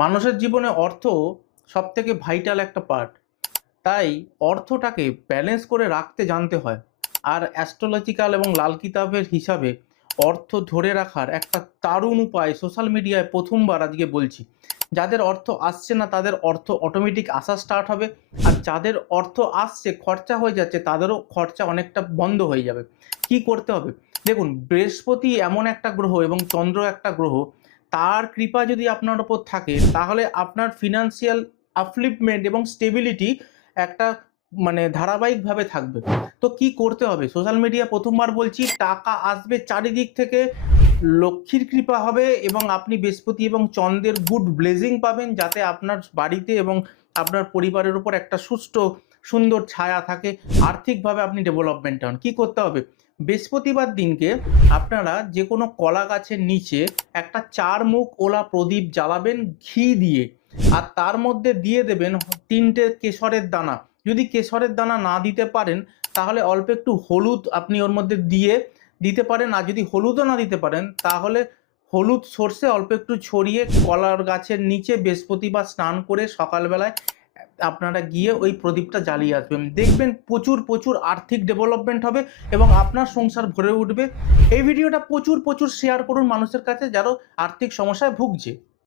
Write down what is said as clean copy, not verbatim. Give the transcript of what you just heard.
মানুষের জীবনে অর্থ সবথেকে ভাইটাল একটা পার্ট। তাই অর্থটাকে ব্যালেন্স করে রাখতে জানতে হয়। আর অ্যাস্ট্রোলজিক্যাল এবং লাল কিতাবের হিসাবে অর্থ ধরে রাখার একটা দারুণ উপায় সোশ্যাল মিডিয়ায় প্রথমবার আজকে বলছি। যাদের অর্থ আসছে না তাদের অর্থ অটোমেটিক আসা স্টার্ট হবে, আর যাদের অর্থ আসছে খরচা হয়ে যাচ্ছে তাদেরও খরচা অনেকটা বন্ধ হয়ে যাবে। কি করতে হবে? দেখুন, বৃহস্পতি এমন একটা গ্রহ এবং চন্দ্র একটা গ্রহ, তার কৃপা যদি আপনার উপর থাকে তাহলে আপনার ফিনান্সিয়াল আপলিফমেন্ট এবং স্টেবিলিটি একটা ধারাবাহিকভাবে থাকবে। তো কি করতে হবে? সোশ্যাল মিডিয়া প্রথমবার বলছি, টাকা আসবে চারিদিক থেকে, লক্ষ্মীর কৃপা হবে এবং আপনি বৃহস্পতি এবং চন্দ্রের গুড ব্লেজিং পাবেন, যাতে আপনার বাড়িতে এবং আপনার পরিবারের উপর একটা সুষ্ঠু সুন্দর ছায়া থাকে। আর্থিকভাবে আপনি ডেভেলপমেন্ট হন। কি করতে হবে? বৃহস্পতিবার দিনকে আপনারা যে কোনো কলা গাছের নিচে একটা ৪ মুখ ওলা প্রদীপ জ্বালাবেন ঘি দিয়ে, আর তার মধ্যে দিয়ে দেবেন ৩টে কেশরের দানা। যদি কেশরের দানা না দিতে পারেন তাহলে অল্প একটু হলুদ আপনি ওর মধ্যে দিতে পারেন, আর যদি হলুদও না দিতে পারেন তাহলে হলুদ সর্ষে অল্প একটু ছড়িয়ে কলার গাছের নিচে বৃহস্পতিবার স্নান করে সকালবেলায় আপনারা গিয়ে ওই প্রদীপটা জ্বালিয়ে আসবেন। দেখবেন প্রচুর প্রচুর আর্থিক ডেভেলপমেন্ট হবে এবং আপনার সংসার ভরে উঠবে। এই ভিডিওটা প্রচুর প্রচুর শেয়ার করুন মানুষের কাছে যারা আর্থিক সমস্যায় ভুগছে।